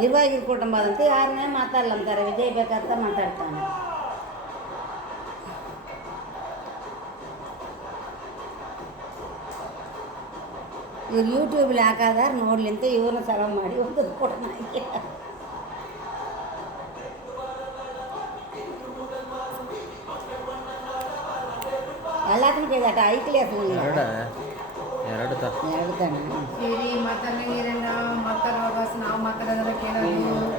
ನಿರ್ವಾಹಕರ ಕುಟುಂಬದಂತೆ ಯಾರನ್ನೇ ಮಾತಾಡಲಂತಾರೆ. ವಿಜಯ್ ಬೇಕಂತ ಮಾತಾಡ್ತಾನೆ. ಇವ್ರು ಯೂಟ್ಯೂಬ್ಲಿ ಹಾಕಾದಾರ ನೋಡ್ಲಿಂತ ಇವ್ರನ್ನ ಸರ್ವ್ ಮಾಡಿ ಒಂದು ಕೊಡೋಣ. ಎಲ್ಲಾತನ ಕೇಳಿದಾಟ ಐಕ್ಲಿ ಎರಡು ತಾನೆ ಸರಿ ಮಾತಾಡಂಗಿರಣ್ಣ ಮಾತಾಡುವ ಬಸ್ ನಾವು ಮಾತಾಡೋದಲ್ಲ ಕೇಳೋದು.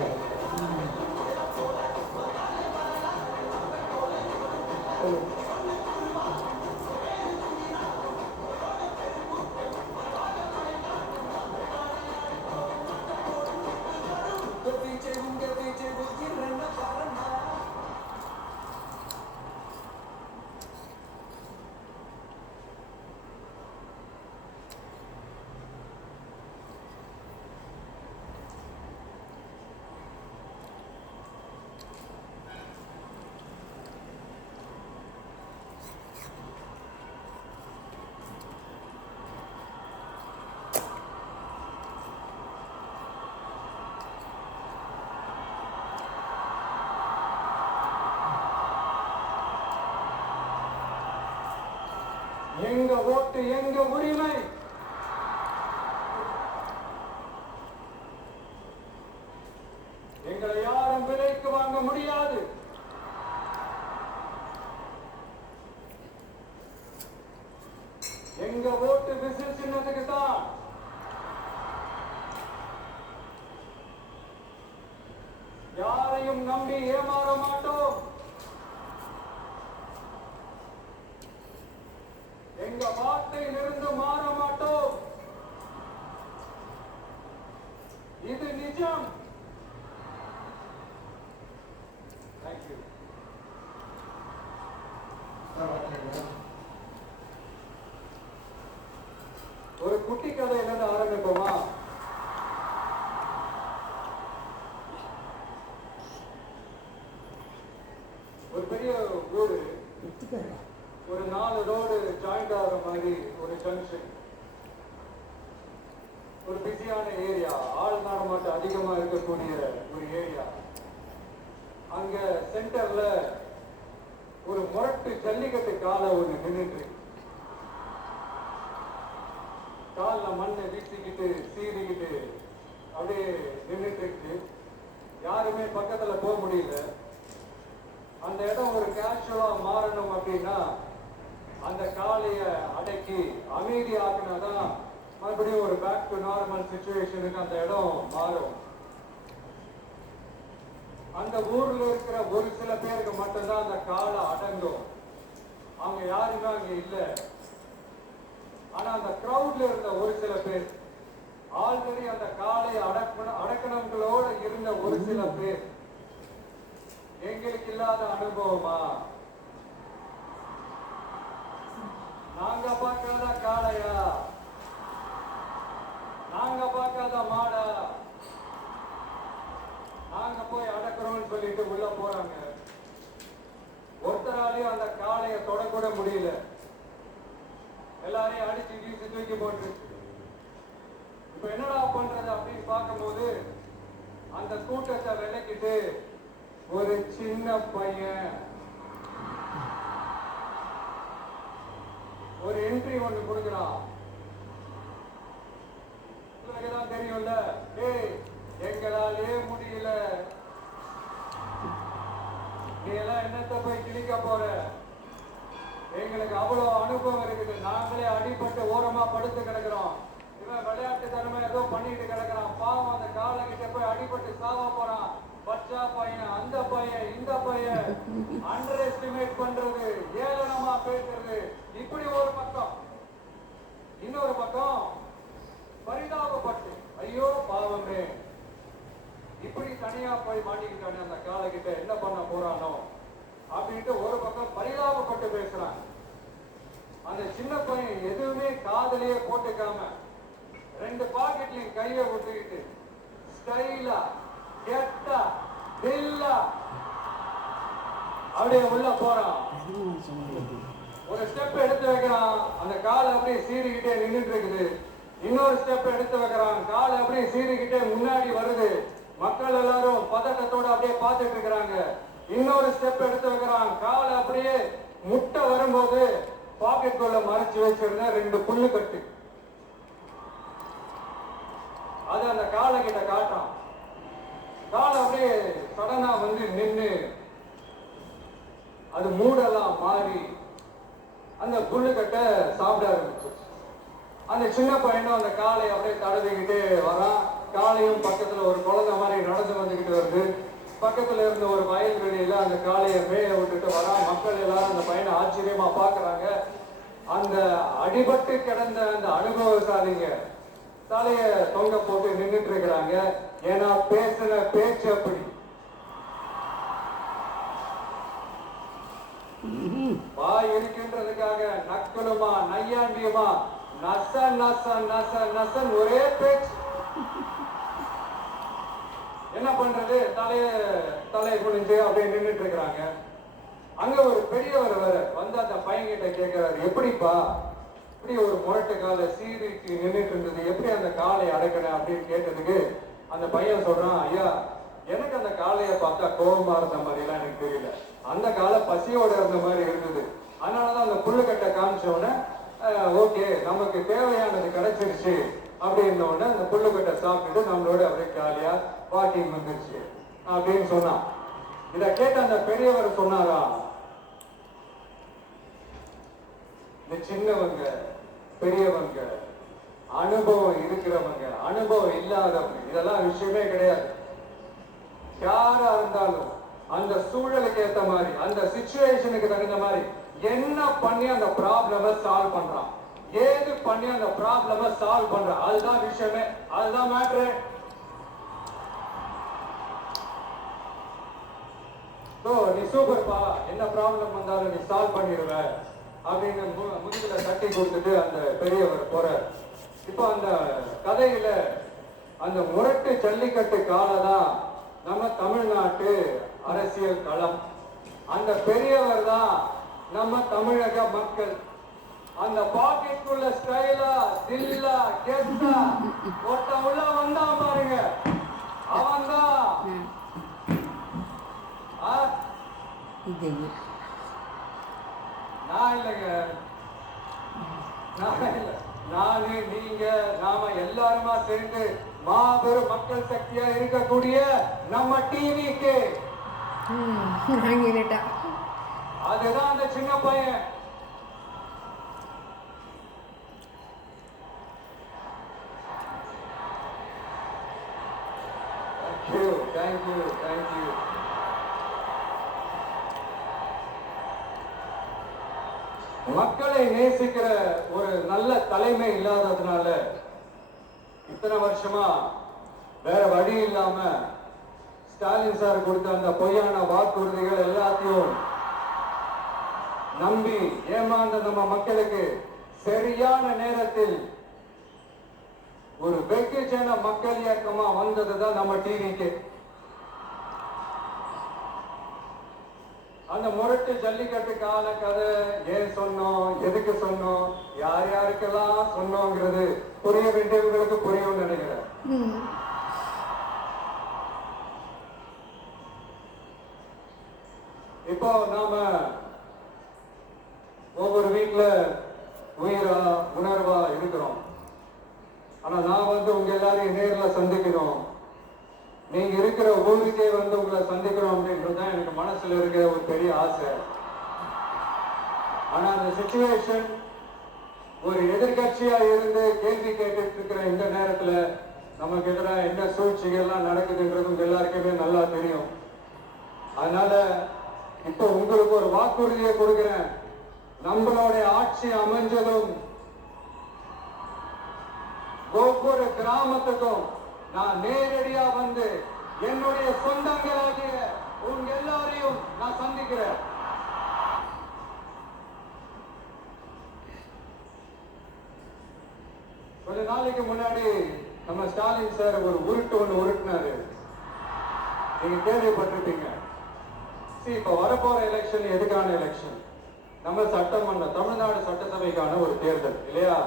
எங்க ஓட்டு எங்க உரிமை. எங்களை யாரும் விலைக்கு வாங்க முடியாது. எங்க ஓட்டு விசில் சின்னத்துக்கு தான். யாரையும் நம்பி ஏமாற மாட்டோம். எங்க வார்த்தையிலிருந்து மாற மாட்டோம். இது நிஜம். தேங்க்யூ. ஒரு குட்டி கதையிலிருந்து ஆரம்பிப்போமா? ஒரு பெரிய ஊரு, ஒரு 4 ரோடு ஜாயிண்ட் ஆகிற மாதிரி ஒரு ஜங்ஷன், ஒரு பிஸியான ஏரியா, ஆள் நடமாட்டம் அதிகமா இருக்கக்கூடிய ஒரு ஏரியா. அங்க சென்டர்ல ஒரு முரட்டு ஜல்லிக்கட்டு காலை ஒண்ணு நின்றுட்டு, கால்ல மண்ணை வீசிக்கிட்டு சீறிக்கிட்டு அப்படியே நின்றுட்டு இருக்கு. யாருமே பக்கத்துல போக முடியல. அந்த இடம் ஒரு கேஷுவலா மாறணும் அப்படின்னா அந்த காளைய அடக்கி அமைதி ஆக்கினாதான் மறுபடியும் ஒரு பேக் டு நார்மல் சிச்சுவேஷனுக்கு அந்த இடம் மாறும். அந்த ஊர்ல இருக்கிற ஒரு சில பேருக்கு மட்டும்தான் அந்த காளை அடங்கும். அவங்க யாருமே அங்க இல்ல. ஆனா அந்த கிரௌட்ல இருந்த ஒரு சில பேர், ஆல்ரெடி அந்த காளையை அடக்கணங்களோட இருந்த ஒரு சில பேர், எங்களுக்கு இல்லாத அனுபவமா? நாங்க பார்க்காத காளையா, நாங்க பார்க்காத மாடா, நாங்க போய் அடக்குறோம்னு சொல்லிட்டு உள்ள போறாங்க. ஒருத்தராலையும் அந்த காளைய தொடக்கூட முடியல. எல்லாரையும் அடிச்சு வீசி தூக்கி போட்டு இப்ப என்னடா பண்றது அப்படின்னு பார்க்கும்போது அந்த கூட்டத்தை விலக்கிட்டு ஒரு சின்ன பையன் ஒரு என்ட்ரி ஒண்ணு கொடுக்கிறான். தான் தெரியும்ல, ஏய் எங்களாலே முடியல, நீ எல்லாம் என்னத்தை போய் கிழிக்க போற, எங்களுக்கு அவ்வளவு அனுபவம் இருக்குது, நாங்களே அடிபட்டு ஓரமா படுத்து கிடக்கிறோம், இவன் விளையாட்டு தனமா ஏதோ பண்ணிட்டு கிடக்கிறான், பாவம் அந்த காலை கிட்ட போய் அடிபட்டு சாவ போறான், பச்சா பையன், அந்த பையன், இந்த பையன், அண்டர் எஸ்டிமேட் பண்றது, ஏளனமா பேசுறது, இப்படி ஒரு பக்கம். இன்னொரு பக்கம் பரிதாபப்பட்டு, ஐயோ பாவமே, இப்படி தனியா போய் மாட்டிக்கிட்டானே அந்த காலை கிட்ட, என்ன பண்ண போறானோ அப்படின்ட்டு ஒரு பக்கம் பரிதாபப்பட்டு பேசுறாங்க. அந்த சின்ன பையன் எதுவுமே காதலையே போட்டுக்காம 2 பாக்கெட்லயும் கையை விட்டுக்கிட்டு ஸ்டைலா கெட்டா தில்லா அப்படியே உள்ள போறான். ஒரு ஸ்டெப் எடுத்து வைக்கிறான், அந்த கால் அப்படியே சீறிக்கிட்டே நின்றுட்டு இருக்குது. இன்னொரு ஸ்டெப் எடுத்து வைக்கிறான், கால் அப்படியே சீறிக்கிட்டே முன்னாடி வருது. மக்கள் எல்லாரும் பதட்டத்தோட அப்படியே பார்த்துட்டு இருக்கிறாங்க. இன்னொரு ஸ்டெப் எடுத்து வைக்கிறான், கால் அப்படியே முட்டை வரும்போது பாக்கெட்டுக்குள்ள மறைச்சு வச்சிருந்த 2 புல்லு கட்டு அது அந்த காலை கிட்ட காட்டான். கால் அப்படியே சடனா வந்து நின்று அது மூடெல்லாம் மாறி அந்த புல்லுக்கட்டை சாப்பிட ஆரம்பிச்சு. அந்த சின்ன பையனும் அந்த காலை அப்படியே தடவிக்கிட்டு வரான். காலையும் பக்கத்துல ஒரு குழந்தை மாதிரி நடந்து வந்துகிட்டு வருது. பக்கத்துல இருந்த ஒரு வயல்வெளியில அந்த காளையை மேய விட்டுட்டு வரான். மக்கள் எல்லாரும் அந்த பையனை ஆச்சரியமா பாக்குறாங்க. அந்த அடிபட்டு கிடந்த அந்த அனுபவசாலிங்க தலைய தொங்க போட்டு நின்றுட்டு இருக்கிறாங்க. ஏன்னா பேசுற பேச்சு அப்படி. வாய் இருக்கின்றதுக்காக நக்கலுமா நையாண்டியுமா நச நச நச நசன் ஒரே பேச்சு. என்ன பண்றது? தலையை குனிஞ்சு அப்படியே நின்றுட்டு இருக்கிறாங்க. அங்க ஒரு பெரியவர் வர வந்து அந்த பையன் கிட்ட கேட்கிறாரு, எப்படிப்பா இப்படி ஒரு முரட்டு காலை சீரிக்கு நின்றுட்டு இருந்தது, எப்படி அந்த காலை அடக்கணும் அப்படின்னு கேட்டதுக்கு அந்த பையன் சொல்றான், ஐயா எனக்கு அந்த காளையை பார்த்தா கோபமா இருந்த மாதிரி எல்லாம் எனக்கு தெரியல, அந்த காலை பசியோட இருந்த மாதிரி இருந்தது. அதனாலதான் அந்த புல்லுக்கட்டை காமிச்ச உடனே ஓகே நமக்கு தேவையானது கிடைச்சிருச்சு அப்படின்ன உடனே அந்த புல்லுக்கட்டை சாப்பிட்டுட்டு நம்மளோட அப்படியே ஜாலியா வாக்கிங் வந்துருச்சு அப்படின்னு சொன்னான். இத கேட்ட அந்த பெரியவர் சொன்னாரா, இந்த சின்னவங்க பெரியவங்க அனுபவம் இருக்கிறவங்க அனுபவம் இல்லாதவங்க இதெல்லாம் விஷயமே கிடையாது. யாரா இருந்தாலும் அந்த சூழலுக்கு ஏத்த மாதிரி அந்த சிச்சுவேஷனுக்கு தகுந்த மாதிரி என்ன பண்ணி அந்த ப்ராப்ளம சால்வ் பண்றான், ஏது பண்ணி அந்த ப்ராப்ளம சால்வ் பண்றான், அதுதான் விஷயமே, அதுதான் மேட்ரு. நீ சூப்பர்ப்பா, என்ன ப்ராப்ளம் வந்தாலும் நீ சால்வ் பண்ணிடுவ அப்படின்னு முதுகுல தட்டி கொடுத்துட்டு அந்த பெரியவர் போற. இப்போ அந்த கதையில அந்த முரட்டு ஜல்லிக்கட்டு காலதான் நம்ம தமிழ்நாட்டு அரசியல் களம். அந்த பெரியவர் தான் நம்ம தமிழக மக்கள். அந்த பாக்கெட்டுக்குள்ள ஸ்டைலா தில்லா கெத்தா ஒட்ட உள்ள வந்தா பாருங்க, அவன் தான் நான் இல்லைங்க, நானு நீங்க நாம எல்லாருமா சேர்ந்து மாபெரும் மக்கள் சக்தியா இருக்கக்கூடிய நம்ம டிவிக்கு அதுதான் அந்த சின்ன பையன். Thank you. மக்களை நேசிக்கிற ஒரு நல்ல தலைமை இல்லாததுனால இத்தனை வருஷமா வேற வழி இல்லாம ஸ்டாலின் சார் கொடுத்த அந்த பொய்யான வாக்குறுதிகள் எல்லாத்தையும் நம்பி ஏமாந்த நம்ம மக்களுக்கு சரியான நேரத்தில் ஒரு வெகுஜன மக்கள் இயக்கமா வந்ததுதான் நம்ம டிவிக்கு. அந்த முரட்டு ஜல்லிக்கட்டு கால கதை ஏன் சொன்னோம், எதுக்கு சொன்னோம், யார் யாருக்கெல்லாம் சொன்னோங்கிறது புரிய வேண்டியவங்களுக்கு புரியும் நினைக்கிறேன். இப்போ நாம ஒவ்வொரு வீட்டுல உயிரா உணர்வா இருக்கிறோம். ஆனா நான் வந்து உங்க எல்லாரையும் நேர்ல சந்திக்கணும், நீங்க இருக்கிற ஊருக்கே வந்து உங்களை சந்திக்கணும் அப்படின்றதுதான் எனக்கு மனசுல இருக்கிற ஒரு பெரிய ஆசை. ஆனா அந்த சிச்சுவேஷன் ஒரு எதிர்கட்சியா இருந்து கேள்வி கேட்டுட்டு இருக்கிற இந்த நேரத்துல நமக்கு எதிராக என்ன சூழ்ச்சிகள்லாம் நடக்குதுன்றது உங்க எல்லாருக்குமே நல்லா தெரியும். அதனால இப்ப உங்களுக்கு ஒரு வாக்குறுதியை கொடுக்கிறேன், நம்மளுடைய ஆட்சி அமைஞ்சதும் ஒவ்வொரு கிராமத்துக்கும் நான் நேரடியா வந்து என்னுடைய சொந்தங்களாகிய உங்க எல்லாரையும் நான் சந்திக்கிறேன். கொஞ்ச நாளைக்கு முன்னாடி நம்ம ஸ்டாலின் சார் ஒரு உருட்டு ஒண்ணு உருட்டினாரு, நீங்க கேள்விப்பட்டிருப்பீங்க. இப்ப வரப்போற எலெக்ஷன் எதுக்கான எலெக்ஷன்? நம்ம சட்டமன்றம் தமிழ்நாடு சட்டசபைக்கான ஒரு தேர்தல் இல்லையா?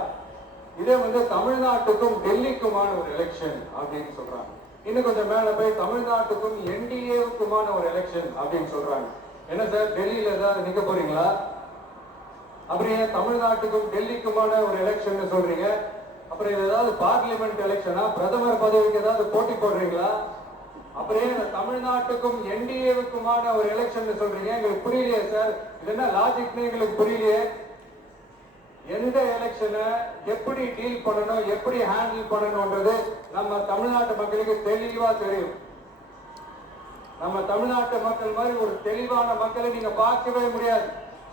இதே தமிழ்நாட்டுக்கும் டெல்லிக்குமான ஒரு எலெக்ஷன் அப்படின்னு சொல்றாங்க. இன்னும் கொஞ்சம் மேல போய் தமிழ்நாட்டுக்கும் என்டிஏவுக்குமான ஒரு எலெக்ஷன் அப்படின்னு சொல்றாங்க. என்ன சார், டெல்லியில ஏதாவது நிக்க போறீங்களா? அப்புறம் ஏன் தமிழ்நாட்டுக்கும் டெல்லிக்குமான ஒரு எலெக்ஷன் சொல்றீங்க? அப்புறம் ஏதாவது பார்லிமெண்ட் எலெக்ஷனா, பிரதமர் பதவிக்கு ஏதாவது போட்டி போடுறீங்களா? அப்புறம் ஏன் தமிழ்நாட்டுக்கும் என்டிஏவுக்குமான ஒரு எலெக்ஷன் சொல்றீங்க? எங்களுக்கு புரியலையே சார், இது என்ன லாஜிக்னு எங்களுக்கு புரியலையே. எந்த எலெக்ஷனை எப்படி டீல் பண்ணணும், எப்படி ஹேண்டில் பண்ணணும்ன்றது நம்ம தமிழ்நாட்டு மக்களுக்கு தெளிவா தெரியும். நம்ம தமிழ்நாட்டு மக்கள் மாதிரி ஒரு தெளிவான மக்களை நீங்க பார்க்கவே முடியாது.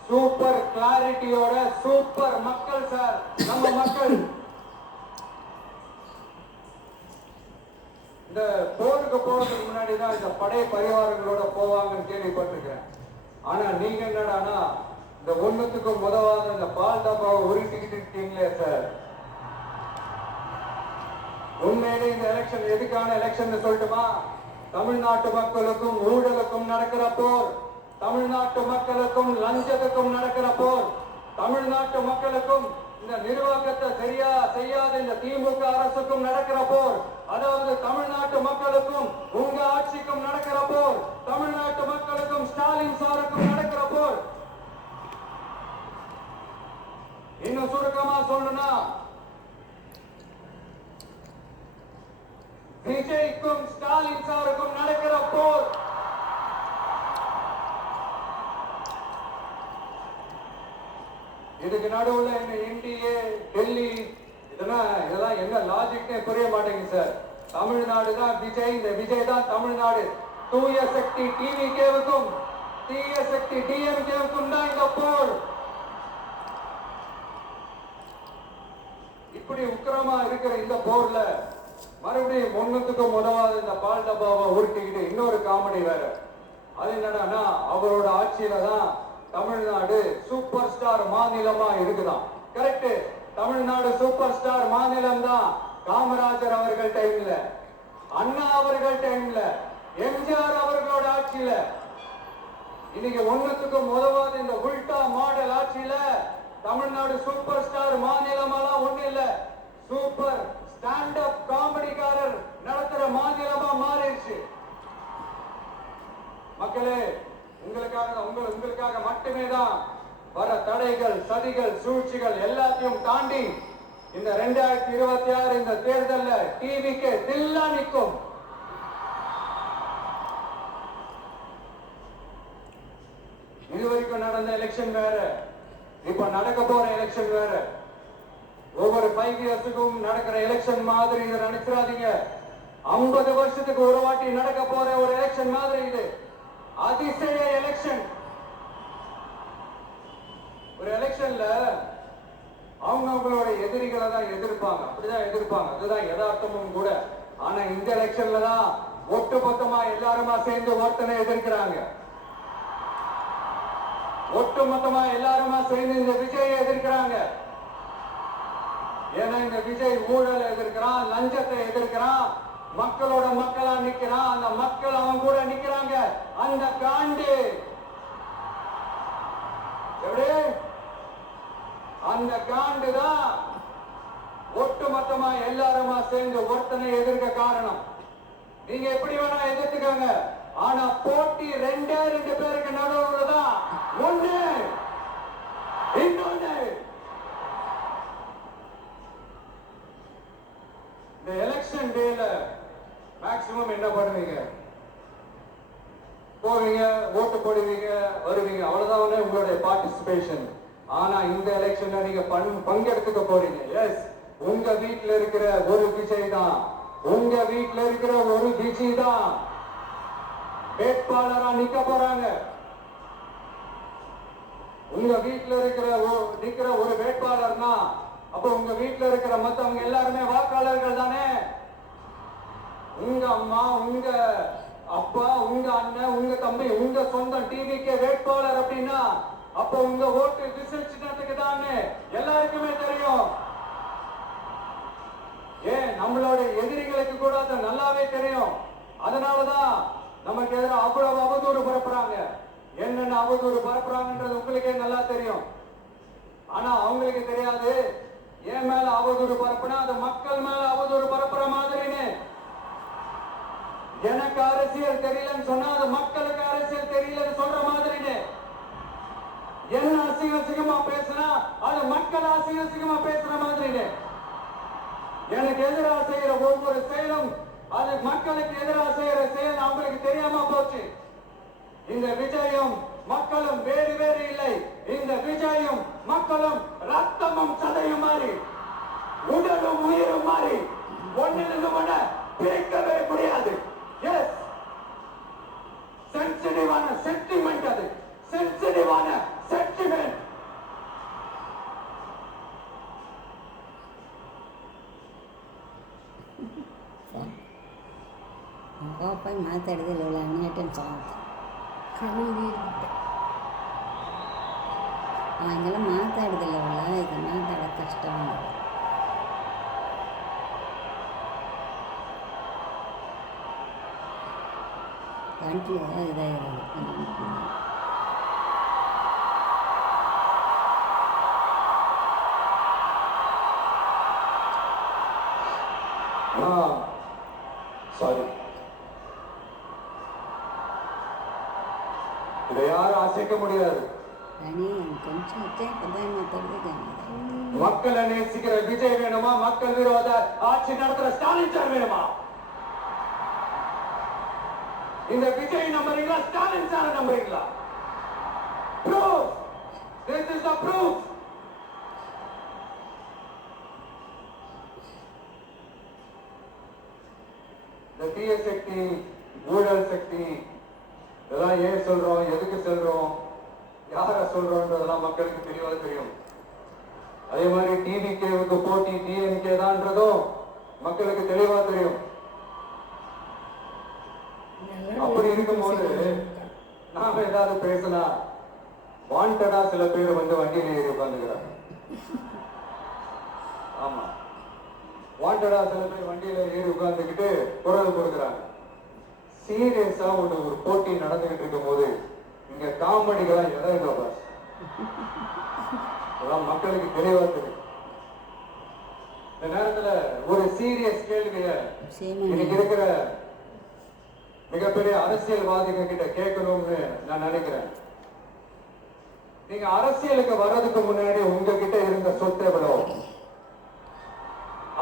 சூப்பர் கிளாரிட்டியோட சூப்பர் மக்கள் சார் நம்ம மக்கள். இந்த போருக்கு போறதுக்கு முன்னாடி தான் இந்த படை பரிவாரங்களோட போவாங்கன்னு கேள்விப்பட்டிருக்கேன். ஆனா நீங்க என்னடானா இந்த ஒண்ணுத்துக்கும் உதவாத இந்த பால் டப்பாவை உருட்டிக்கிட்டு இருக்கீங்களே சார். உண்மையிலே இந்த எலெக்ஷன் எதுக்கான எலெக்ஷன் சொல்லட்டுமா? தமிழ்நாட்டு மக்களுக்கும் ஊழலுக்கும் நடக்கிற போர், தமிழ்நாட்டு மக்களுக்கும் லஞ்சத்துக்கும் நடக்கிற போர், தமிழ்நாட்டு மக்களுக்கும் இந்த நிர்வாகத்தை சரியா செய்யாத இந்த திமுக அரசுக்கும் நடக்கிற போர், அதாவது தமிழ்நாட்டு மக்களுக்கும் உங்க ஆட்சிக்கும் நடக்கிற போர், தமிழ்நாட்டு மக்களுக்கும் ஸ்டாலின் சாருக்கும் நடக்கிற போர். இன்னும் சுருக்கமா சொல்லணும்னா விஜய்க்கும் ஸ்டாலின் சாருக்கும் நடக்கிற போர். இதுக்கு நடுவுல என்ன என்டிஏ, டெல்லி, இதெல்லாம் என்ன லாஜிக்னே புரிய மாட்டேங்குது சார். தமிழ்நாடு தான் விஜய், இந்த விஜய் தான் தமிழ்நாடு. தூய சக்தி டிவிகேவுக்கும் தீய சக்தி டிஎம்கேவுக்கும் தான் இந்த போர். இப்படி உக்கிரமா இருக்கிற இந்த போர்ல மறுபடியும் ஒண்ணுத்துக்கும் உதவாத இந்த பால் டப்பாவை உருட்டிக்கிட்டு இன்னொரு காமெடி வேற. அது என்னன்னா, அவரோட ஆட்சியில தான் தமிழ்நாடு சூப்பர் ஸ்டார் மாநிலமா இருக்குதான். கரெக்ட், தமிழ்நாடு சூப்பர் ஸ்டார் மாநிலம் தான். காமராஜர் அவர்கள் டைம்ல, அண்ணா அவர்கள் டைம்ல, எம்ஜிஆர் அவர்களோட ஆட்சியில. இன்னைக்கு ஒண்ணுத்துக்கும் உதவாத இந்த உல்டா மாடல் ஆட்சியில தமிழ்நாடு சூப்பர் ஸ்டார் மாநிலமெல்லாம் ஒண்ணு இல்ல, சூப்பர் ஸ்டாண்ட் அப் காமெடிக்காரர் நடத்துற மாநிலமா மாறிடுச்சு. மக்களே, உங்களுக்காக மட்டுமே தான் வர தடைகள், சதிகள், சூழ்ச்சிகள் எல்லாத்தையும் தாண்டி இந்த 2026 இந்த தேர்தல்ல டிவிக்கு தில்லா நிற்கும். இதுவரைக்கும் நடந்த எலெக்ஷன் வேற, இப்ப நடக்க போற எலெக்ஷன் வேற. ஒவ்வொரு 5 இயர்ஸுக்கும் நடக்கிற எலெக்ஷன் மாதிரி இதை நினைச்சிடாதீங்க. 50 வருஷத்துக்கு ஒரு வாட்டி நடக்க போற ஒரு எலெக்ஷன் மாதிரி இது. அதிசய எலெக்ஷன். ஒரு எலெக்ஷன்ல அவங்களோட எதிரிகளை தான் எதிர்ப்பாங்க, அப்படிதான் எதிர்ப்பாங்க, அதுதான் யதார்த்தமும் கூட. ஆனா இந்த எலெக்ஷன்ல தான் ஒட்டுமொத்தமா எல்லாருமா சேர்ந்து ஒருத்தனை எதிர்க்கிறாங்க. ஒட்டுமொத்தமா எல்லாருமா சேர்ந்து இந்த விஜயை எதிர்க்கிறாங்க. ஏன்னா இந்த விஜய் ஊழலை எதிர்க்கிறான், லஞ்சத்தை எதிர்க்கிறான், மக்களோட மக்களா நிக்கிறான். அந்த மக்கள் அவன் கூட நிக்கிறாங்க. அந்த காண்டு எப்படி, அந்த காண்டு தான் ஒட்டுமொத்தமா எல்லாருமா சேர்ந்து ஒருத்தனை எதிர்க்க காரணம். நீங்க எப்படி வேணா எதிர்த்துக்காங்க, ஆனா போட்டி 2 பேருக்கு நடுவுல தான். ஒண்ணு இன்னொன்னு. இந்த எலெக்ஷன் டேல மேக்சிமம் என்ன பண்ணுவீங்க? போவீங்க, ஓட்டு போடுவீங்க, வருவீங்க, அவ்வளவுதான் உங்களுடைய பார்ட்டிசிபேஷன். ஆனா இந்த எலெக்ஷன்ல நீங்க பங்கெடுத்துக்க போறீங்க. எஸ், உங்க வீட்டுல இருக்கிற ஒரு விஜய் தான், உங்க வீட்டுல இருக்கிற ஒரு விஜய் தான் வேட்பாளரா நிக்க போறாங்க. உங்க வீட்டுல நிக்கிற ஒரு வேட்பாளர்னா அப்ப உங்க வீட்டுல இருக்கிற மத்தவங்க எல்லாருமே வாக்காளர்கள் தானே. உங்க அம்மா, உங்க அப்பா, உங்க அண்ணன், உங்க தம்பி, உங்க சொந்த டிவிக்கு வேட்பாளர் அப்படின்னா அப்ப உங்க ஓட்டு விசில் சின்னத்துக்கு தானே எல்லாருக்குமே தெரியும். ஏன், நம்மளோட எதிரிகளுக்கு கூட அது நல்லாவே தெரியும். அதனாலதான் நமக்கு எதிராக அவ்வளவு அவதூறு புறப்படுறாங்க. என்னென்ன அவதூறு பரப்புறாங்கன்றது உங்களுக்கே நல்லா தெரியும். ஆனா அவங்களுக்கு தெரியாது என் மேல அவதூறு பரப்புனா அது மக்கள் மேல அவதூறு பரப்புற மாதிரின்னு. எனக்கு அரசியல் தெரியலன்னு சொன்னா அது மக்களுக்கு அரசியல் தெரியலன்னு சொல்ற மாதிரின்னு. என்ன அசிங்கமா பேசுனா அது மக்கள் அசிங்கமா பேசுற மாதிரின்னு. எனக்கு எதிராக செய்யற ஒவ்வொரு செயலும் அது மக்களுக்கு எதிராக செய்யற செயல் அவங்களுக்கு தெரியாம போச்சு. இந்த விஜயம் மக்களும் வேறு வேறு இல்லை. இந்த விஜயம் மக்களும் ரத்தமும் சதையும் மாறி உடலும் உயிரும் மாறி ஒன்னிலிருந்து ஒண்ண பிரிக்கவே முடியாது. எஸ், சென்சிட்டிவான சென்டிமெண்ட், அது சென்சிட்டிவான சென்டிமெண்ட். ಕೋಪ ಮಾತಾಡಿದಿಲ್ಲ ಅವನೇಟನ್ ಸಾಕು ಹಂಗೆಲ್ಲ ಮಾತಾಡಿದಿಲ್ಲವಲ್ಲ, ಈಗ ಮಾತಾಡೋದು ಕಷ್ಟ. ಗಂಟ್ಲು ಇದಾಗಿರೋದು. சாரி, இதை யாரும் அசைக்க முடியாது. கொஞ்சம் மாத்தாடுது. மக்களை நேசிக்கிற விஜய் வேணுமா, மக்கள் விரோத ஆட்சி நடத்துற ஸ்டாலின் சார் வேணுமா? இந்த விஜய் நம்புறீங்களா, ஸ்டாலின் சார் நம்புறீங்களா? Proof. This is the proof. இந்த தீய சக்தி, ஊழல் சக்தி, இதெல்லாம் ஏன் சொல்றோம், எதுக்கு சொல்றோம், யார சொல்றோம்ன்றதெல்லாம் மக்களுக்கு தெளிவாக தெரியும். அதே மாதிரி டிவிகேவுக்கு போட்டி டிஎம்கே தான்றதும் மக்களுக்கு தெளிவா தெரியும். அப்படி இருக்கும்போது நாம ஏதாவது பேசினா வாண்டடா சில பேர் வந்து வண்டியில ஏறி உட்காந்துக்கிறாங்க. ஆமா, வாண்டடா சில பேர் வண்டியில ஏறி உட்கார்ந்துக்கிட்டு குரல் கொடுக்குறாங்க. சீரியஸா ஒரு போட்டி நடந்துகிட்டு இருக்கும் போது இங்க காமெடிகளா எதை இல்லை பாஸ், மக்களுக்கு தெளிவா தெரியும். இந்த நேரத்துல ஒரு சீரியஸ் கேள்விய இன்னைக்கு இருக்கிற மிகப்பெரிய அரசியல்வாதிகள் கிட்ட கேட்கணும்னு நான் நினைக்கிறேன். நீங்க அரசியலுக்கு வர்றதுக்கு முன்னாடி உங்ககிட்ட இருந்த சொத்து எவ்வளவு?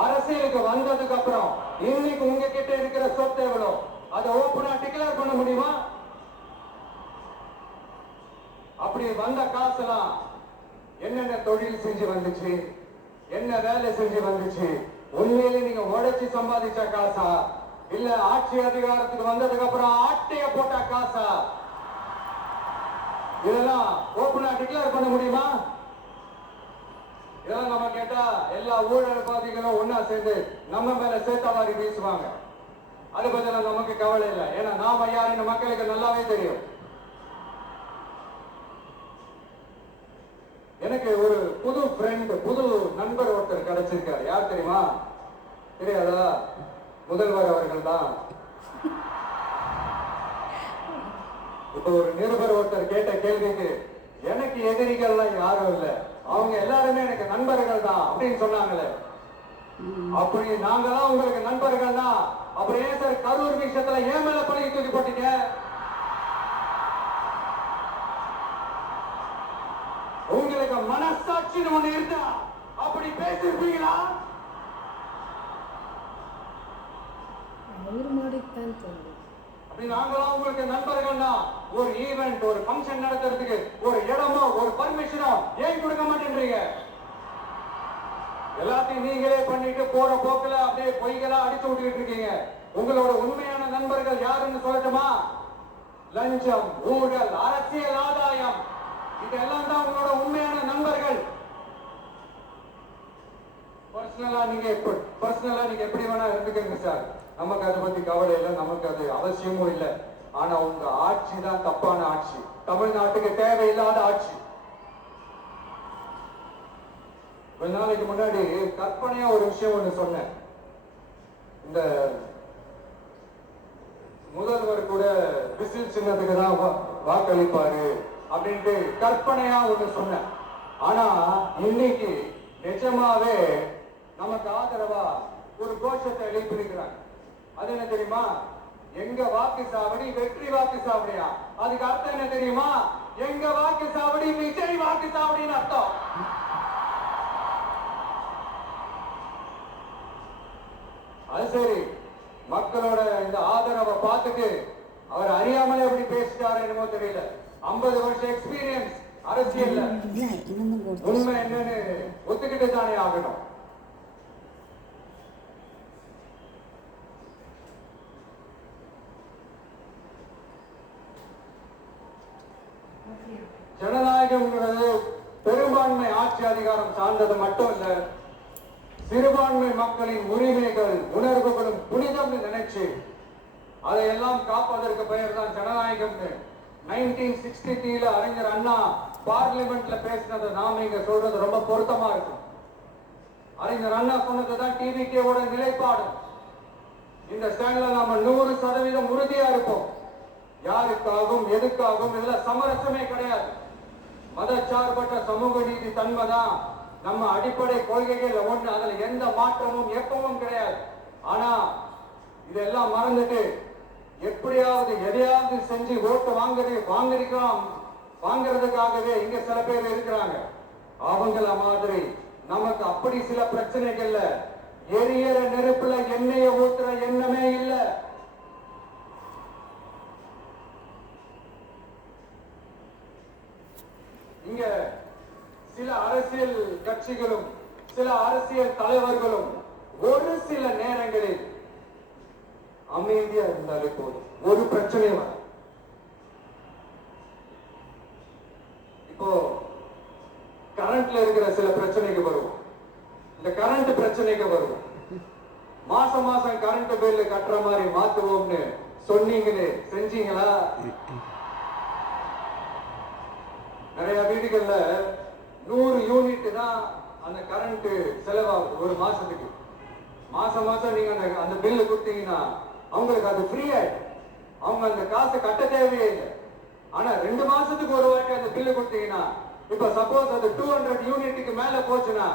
அரசியலுக்கு வந்ததுக்கு அப்புறம் இன்னைக்கு உங்ககிட்ட இருக்கிற சொத்து எவ்வளவு? அதை ஓப்பனா டிக்ளேர் பண்ண முடியுமா? அப்படி வந்த காசெல்லாம் என்னென்ன தொழில் செஞ்சு வந்துச்சு, என்ன வேலை செஞ்சு வந்துச்சு, உண்மையிலே நீங்க உழைச்சி சம்பாதிச்ச காசா, இல்ல ஆட்சி அதிகாரத்துக்கு வந்ததுக்கு அப்புறம் ஆட்டைய போட்ட காசா? இதெல்லாம் ஓப்பனா டிக்ளேர் பண்ண முடியுமா? இதெல்லாம் நம்ம கேட்டா எல்லா ஊழல்வாதிகளும் ஒன்னா சேர்ந்து நம்ம மேல சேத்தவாரி பேசுவாங்க. அது பத்தில நமக்கு கவலை இல்லை. ஏன்னா நாம யாருன்னு மக்களுக்கு நல்லாவே தெரியும். எனக்கு ஒரு புது ஃப்ரெண்ட், புது நண்பர் ஒருத்தர் கிடைச்சிருக்காரு. யார் தெரியுமா? தெரியாதா? முதல்வர் அவர்கள் தான். இப்ப ஒரு நிருபர் ஒருத்தர் கேட்ட கேள்விக்கு எனக்கு எதிரிகள்லாம் யாரும் இல்லை, அவங்க எல்லாருமே எனக்கு நண்பர்கள் தான் அப்படின்னு சொன்னாங்களே. அப்படி நாங்களாம் உங்களுக்கு நண்பர்கள் தான், அப்புறம் ஏன் சார் கரூர் விஷயத்துல ஏன் மேல பழகி தூக்கி போட்டீங்க? உங்களுக்கு மனசாட்சின்னு ஒண்ணு இருந்தா அப்படி பேசிருப்பீங்களா? அப்படி நாங்களாம் உங்களுக்கு நண்பர்கள் தான். ஒரு ஈவென்ட், ஒரு ஃபங்க்ஷன் நடத்துறதுக்கு ஒரு இடமோ ஒரு பர்மிஷனோ ஏன் கொடுக்க மாட்டேன்றீங்க? எல்லாத்தையும் நீங்களே பண்ணிட்டு போற போக்குல அப்படியே பொய்களா அடிச்சு விட்டுக்கிட்டு இருக்கீங்க. உங்களோட உண்மையான நண்பர்கள் யாருன்னு சொல்லட்டுமா? லஞ்சம், ஊழல், அரசியல் ஆதாயம், இதெல்லாம் தான் உங்களோட உண்மையான நண்பர்கள். பர்சனலா நீங்க எப்படி வேணா இருந்துக்கங்க சார், நமக்கு அதை பத்தி கவலை இல்லை, நமக்கு அது அவசியமும் இல்லை. ஆனா உங்க ஆட்சி தான் தப்பான ஆட்சி, தமிழ்நாட்டுக்கு தேவையில்லாத ஆட்சி. கொஞ்ச நாளைக்கு முன்னாடி கற்பனையா ஒரு விஷயம் ஒண்ணு சொன்னேன். இந்த முதல்வர் கூட விசில் சின்னத்துக்கு தான் வாக்களிப்பாரு அப்படின்ட்டு கற்பனையா ஒண்ணு சொன்னேன். ஆனா இன்னைக்கு நிஜமாவே நமக்கு ஆதரவா ஒரு கோஷத்தை எழுப்பியிருக்கிறாங்க. அது என்ன தெரியுமா? எங்க வாக்கு சாவடி வெற்றி வாக்கு சாவடியா? அதுக்கு அர்த்தம் என்ன தெரியுமா? எங்க வாக்கு சாவடி விஜய் வாக்கு சாவடின்னு அர்த்தம். அது சரி, மக்களோட இந்த ஆதரவை பார்த்துட்டு அவர் அறியாமலே எப்படி பேசிட்டாரு என்னமோ தெரியல. 50 வருஷம் எக்ஸ்பீரியன்ஸ் அரசியல்ல, உண்மை என்னன்னு ஒத்துக்கிட்டு தானே ஆகணும். ஜனநாயகம்ங்கிறது பெரும்பான்மை ஆட்சி அதிகாரம் சார்ந்தது மட்டும் இல்ல, சிறுபான்மை மக்களின் உரிமைகள் உணர்வுகளும் புனிதம்னு நினைச்சு அதையெல்லாம் காப்பதற்கு பெயர் தான் ஜனநாயகம். 1963 அறிஞர் அண்ணா பார்லிமெண்ட்ல பேசினதை நாம இங்க சொல்றது ரொம்ப பொருத்தமா இருக்கும். அறிஞர் அண்ணா சொன்னதுதான் டிவிகேவோட நிலைப்பாடு. இந்த ஸ்டாண்ட்ல நாம 100% உறுதியா இருப்போம். யாருக்காகவும் எதுக்காகவும் இதுல சமரசமே கிடையாது. மதச்சார்பற்ற சமூக நீதி தன்மைதான் நம்ம அடிப்படை கொள்கைகள் ஒண்ணு. அதுல எந்த மாற்றமும் எப்பவும் கிடையாது. ஆனா இதெல்லாம் மறந்துட்டு எப்படியாவது எதையாவது செஞ்சு ஓட்டு வாங்குறதுக்காகவே இங்க சில பேர் இருக்கிறாங்க. அவங்கள மாதிரி நமக்கு அப்படி சில பிரச்சனைகள்ல எரியற நெருப்புல எண்ணெய ஊத்துற எண்ணமே இல்ல. இங்க சில அரசியல் கட்சிகளும் சில அரசியல் தலைவர்களும் ஒரு சில நேரங்களில் அமைதியா இருந்தாலே போதும், ஒரு பிரச்சனை வர. இப்போ கரண்ட்ல இருக்கிற சில பிரச்சனைக்கு வருவோம். இந்த கரண்ட் பிரச்சனைக்கு வருவோம். மாசம் மாசம் கரண்ட் பில் கட்டுற மாதிரி மாத்துவோம்னு சொன்னீங்களே, செஞ்சீங்களா? நிறைய வீடுகள்ல 100 யூனிட் தான் அந்த கரண்ட் செலவாகுது ஒரு மாசத்துக்கு. மாசம் மாசம் நீங்க அந்த பில்லு கொடுத்தீங்கன்னா அவங்களுக்கு அது ஃப்ரீ ஆயிடும். அவங்க அந்த காசு கட்ட தேவையே இல்லை. ஆனா 2 மாசத்துக்கு ஒரு வாட்டி அந்த பில்லு கொடுத்தீங்கன்னா, இப்ப சப்போஸ் அது 200 யூனிட்டுக்கு மேல போச்சுன்னா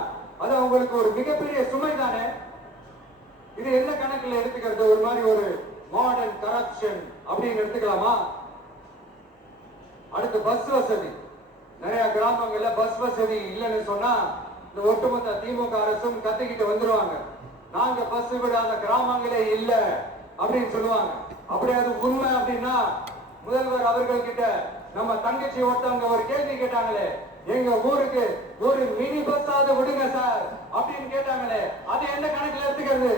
அது அவங்களுக்கு ஒரு மிகப்பெரிய சுமை தானே. இது என்ன கணக்குல எடுத்துக்கிறது? ஒரு மாதிரி ஒரு மாடர்ன் கரப்ஷன் அப்படின்னு எடுத்துக்கலாமா? அடுத்து பஸ் வசதி. நிறைய கிராமங்கள்ல பஸ் வசதி இல்லைன்னு சொன்னா இந்த ஒட்டுமொத்த திமுக அரசும் கத்திக்கிட்டு வந்துருவாங்க. நாங்க பஸ் விடாத கிராமங்களே இல்ல அப்படின்னு சொல்லுவாங்க. அப்படி அது உண்மை அப்படின்னா முதல்வர் அவர்கள் கிட்ட நம்ம தங்கச்சி ஒருத்தவங்க ஒரு கேள்வி கேட்டாங்களே, எங்க ஊருக்கு ஒரு மினி பஸ்ஸாவது விடுங்க சார் அப்படின்னு கேட்டாங்களே, அது என்ன கணக்குல எடுத்துக்கிறது?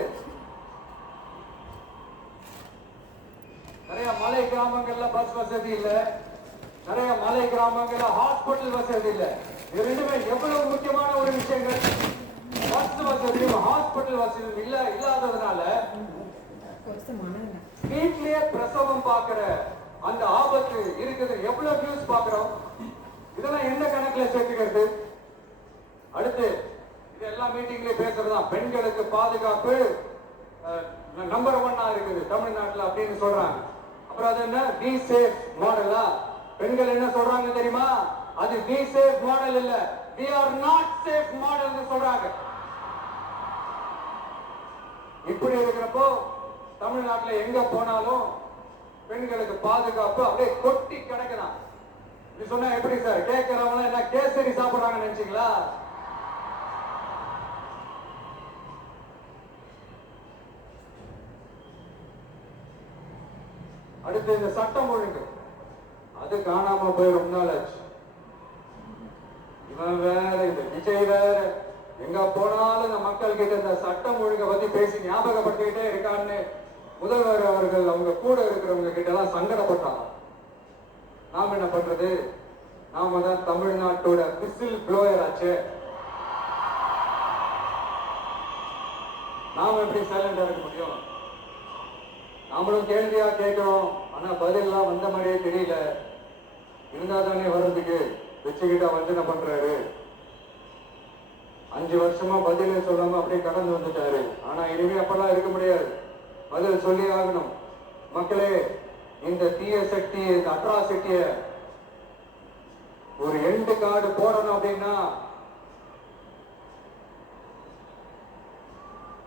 நிறைய மலை கிராமங்கள்ல பஸ் வசதி இல்ல, நிறைய மலை கிராமங்கள்ல ஹாஸ்பிட்டல் வசதி இல்ல. இது ரெண்டுமே எவ்வளவு முக்கியமான ஒரு விஷயங்கள். பஸ் வசதியும் ஹாஸ்பிட்டல் வசதியும் இல்லாததுனால வீட்லயே பிரசவம் பார்க்கிற அந்த ஆபத்து இருக்குது. எவ்வளவு நியூஸ் பாக்குறோம். இதெல்லாம் என்ன கணக்குல சேர்த்துக்கிறது? அடுத்து இது எல்லா மீட்டிங்லயும் பேசுறதுதான் பெண்களுக்கு பாதுகாப்பு நம்பர் 1 இருக்குது தமிழ்நாட்டுல அப்படின்னு சொல்றாங்க. அப்புறம் அது என்ன பி சேஃப் மாடலா? பெண்கள் என்ன சொல்றாங்க தெரியுமா? அது பி சேஃப் மாடல் இல்ல, we are not safe model சொல்றாங்க. இப்படி இருக்கிறப்போ தமிழ்நாட்டுல எங்க போனாலும் பெண்களுக்கு பாதுகாப்பு அப்படியே கொட்டி கிடக்குதான். இது சொன்னா எப்படி சார்? கேட்கிறவங்க என்ன கேசரி சாப்பிடுறாங்கன்னு நினைச்சீங்களா? அடுத்து இந்த சட்டம் ஒழுங்கு, அது காணாம போய் ரொம்ப நாள் ஆச்சு. இவன் வேற, இந்த விஜய் வேற, எங்க போனாலும் இந்த மக்கள் கிட்ட இந்த சட்டம் ஒழுங்கை பத்தி பேசி ஞாபகப்படுத்திக்கிட்டே இருக்கான்னு முதல்வர் அவர்கள் அவங்க கூட இருக்கிறவங்க கிட்ட எல்லாம் சங்கடப்பட்டாங்க. நாம என்ன பண்றது? நாம தான் தமிழ்நாட்டோட விசில் ப்ளோயர் ஆச்சு. நாம எப்படி சைலண்டா இருக்க முடியும்? நாமளும் கேள்வியா கேட்கிறோம், ஆனா பதில் எல்லாம் வந்த மாதிரியே தெரியல. இருந்தா தானே வர்றதுக்கு வச்சுக்கிட்டா வஞ்சனை பண்றாரு. 5 வருஷமா பதிலே சொல்லாம அப்படியே கடந்து வந்துட்டாரு. ஆனா இனிமே அப்பெல்லாம் இருக்க முடியாது, பதில் சொல்லி ஆகணும். மக்களே, இந்த தீய சக்தி, இந்த அட்ராசிட்டிய ஒரு எண்டு கார்டு போடணும் அப்படின்னா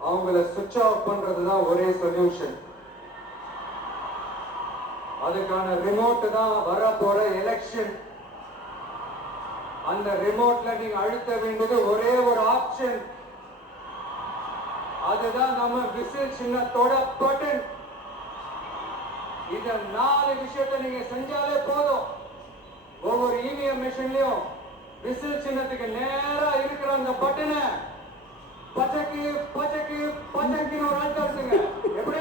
அவங்கள சுவிட்ச் ஆஃப் பண்றதுதான் ஒரே சொல்யூஷன். அதுக்கான ரிமோட் தான் வர போற எலெக்ஷன். அந்த ரிமோட்ல நீங்க அழுத்த வேண்டியது ஒரே ஒரு ஆப்ஷன். அதுதான் நம்ம விசில் சின்னத்தோட பட்டன். இந்த 4 விஷயத்தை நீங்க செஞ்சாலே போதும். ஒவ்வொரு இவிஎம் மிஷின்லயும் விசில் சின்னத்துக்கு நேரா இருக்கிற அந்த பட்டனை பச்சைக்கு பச்சைக்கு பச்சைக்குன்னு ஒரு அழுத்தம் இருக்குங்க. எப்படி?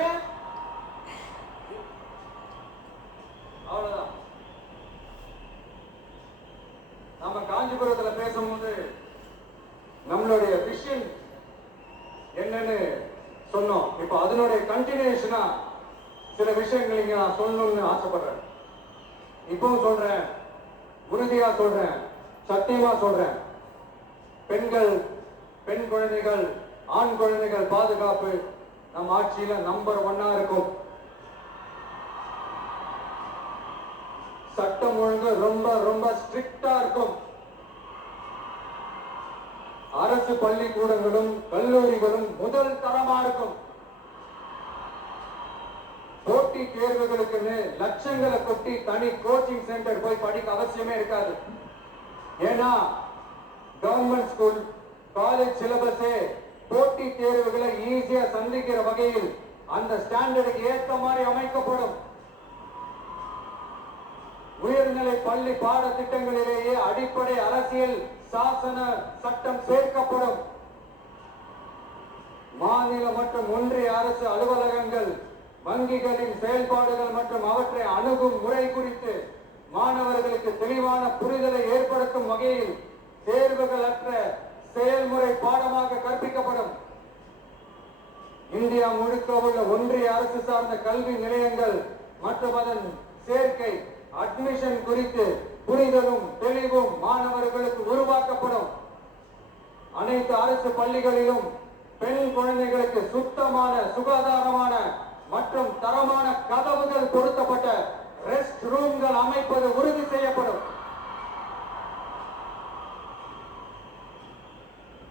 அவ்வளவுதான். நம்ம காஞ்சிபுரத்துல பேசும்போது நம்மளுடைய விஷன் என்னன்னு சொன்னோம். இப்ப அதனுடைய கண்டினியூஷனா சில விஷயங்கள் இங்க நான் சொல்லணும்னு ஆசைப்படுறேன். இப்பவும் சொல்றேன், உறுதியா சொல்றேன், சத்தியமா சொல்றேன். பெண்கள், பெண் குழந்தைகள், ஆண் குழந்தைகள் பாதுகாப்பு நம்ம ஆட்சியில நம்பர் 1 இருக்கும். சட்டம் ஒழுங்கு ரொம்ப ரொம்ப ஸ்ட்ரிக்டா இருக்கும். அரசு பள்ளிக்கூடங்களும் கல்லூரிகளும் முதல் தரமா இருக்கும். போட்டி தேர்வுகளுக்குன்னு லட்சங்களை கொட்டி தனி கோச்சிங் சென்டர் போய் படிக்க அவசியமே இருக்காது. ஏன்னா கவர்மெண்ட் ஸ்கூல், காலேஜ் சிலபஸே போட்டி தேர்வுகளை ஈஸியா சந்திக்கிற வகையில் அந்த ஸ்டாண்டர்டுக்கு ஏற்ற மாதிரி அமைக்கப்படும். உயர்நிலை பள்ளி பாடத்திட்டங்களிலேயே அடிப்படை அரசியல் சாசன சட்டம் சேர்க்கப்படும். மாநில மற்றும் ஒன்றிய அரசு அலுவலகங்கள், வங்கிகளின் செயல்பாடுகள் மற்றும் அவற்றை அணுகும் முறை குறித்து மாணவர்களுக்கு தெளிவான புரிதலை ஏற்படுத்தும் வகையில் தேர்வுகள் அற்ற செயல்முறை பாடமாக கற்பிக்கப்படும். இந்தியா முழுக்க உள்ள ஒன்றிய அரசு சார்ந்த கல்வி நிலையங்கள் மற்றும் அதன் சேர்க்கை அட்மிஷன் குறித்து புரிதலும் தெளிவும் மாணவர்களுக்கு உருவாக்கப்படும். அனைத்து அரசு பள்ளிகளிலும் பெண் குழந்தைகளுக்கு சுத்தமான, சுகாதாரமான மற்றும் தரமான கதவுகள் பொருத்தப்பட்ட ரெஸ்ட் ரூம்கள் அமைப்பது உறுதி செய்யப்படும்.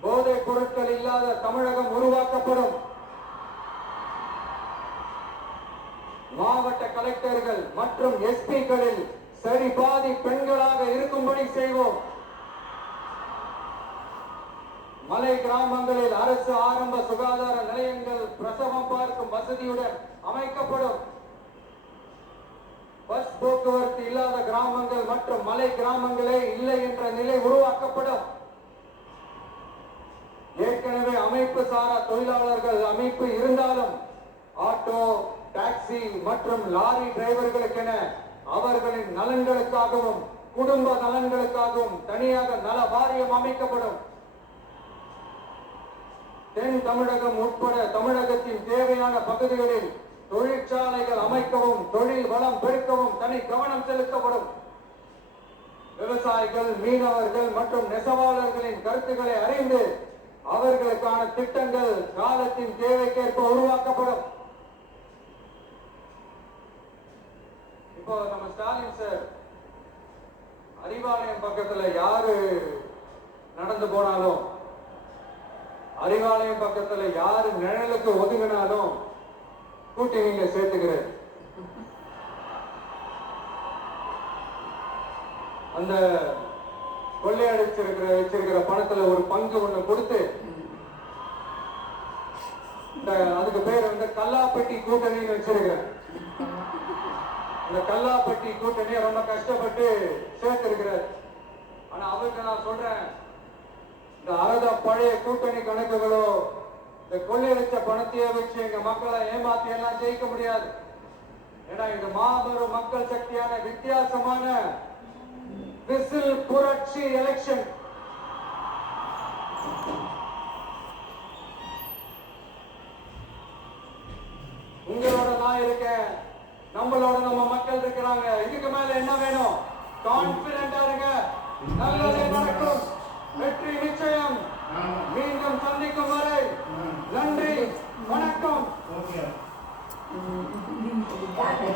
போதைப் பொருட்கள் இல்லாத தமிழகம் உருவாக்கப்படும். மாவட்ட கலெக்டர்கள் மற்றும் எஸ்பிக்களில் சரி பாதி பெண்களாக இருக்கும்படி செய்வோம். மலை கிராமங்களில் அரசு ஆரம்ப சுகாதார நிலையங்கள் பிரசவம் பார்க்கும் வசதியுடன் அமைக்கப்படும். பஸ் போக்குவரத்து இல்லாத கிராமங்கள் மற்றும் மலை கிராமங்களே இல்லை என்ற நிலை உருவாக்கப்படும். ஏற்கனவே அமைப்பு சாரா தொழிலாளர்கள் அமைப்பு இருந்தாலும் ஆட்டோ, டாக்ஸி மற்றும் லாரி டிரைவர்களுக்கென அவர்களின் நலன்களுக்காகவும் குடும்ப நலன்களுக்காகவும் தனியாக நல வாரியம் அமைக்கப்படும். தென் தமிழகம் உட்பட தமிழகத்தின் தேவையான பகுதிகளில் தொழிற்சாலைகள் அமைக்கவும் தொழில் வளம் பெருக்கவும் தனி கவனம் செலுத்தப்படும். விவசாயிகள், மீனவர்கள் மற்றும் நெசவாளர்களின் கருத்துக்களை அறிந்து அவர்களுக்கான திட்டங்கள் காலத்தின் தேவைக்கேற்ப உருவாக்கப்படும். இப்போ நம்ம ஸ்டாலின் சார் அறிவாலயம் பக்கத்துல யாரு நடந்து போனாலும், அறிவாலயம் பக்கத்துல யாரு நிழலுக்கு ஒதுங்கினாலும் கூட்டி நீங்க சேர்த்துக்கிறார். அந்த வச்சிருக்கிற பணத்துல ஒரு பங்கு ஒண்ணு கொடுத்து அதுக்கு பேர் வந்து கல்லாப்பட்டி கூட்டணின்னு வச்சிருக்கிறேன். இந்த கல்லாப்பட்டி கூட்டணியை ரொம்ப கஷ்டப்பட்டு சேர்த்திருக்கிறார். ஆனா அவருக்கு நான் சொல்றேன், இந்த அறத பழைய கூட்டணி கணக்குகளோ இந்த கொள்ளையடிச்ச பணத்தையே வச்சு எங்க மக்களை ஏமாத்தி எல்லாம் ஜெயிக்க முடியாது. ஏன்னா இது மாபெரும் மக்கள் சக்தியான வித்தியாசமான விசில் புரட்சி எலெக்ஷன். உங்களோட நான் இருக்கேன், நம்மளோட நம்ம மக்கள் இருக்கிறாங்க. இதுக்கு மேல என்ன வேணும்? கான்பிடென்டா இருங்க, நல்லதே நடக்கும், வெற்றி நிச்சயம். மீண்டும் சந்திக்கும் வரை நன்றி, வணக்கம். காட்டு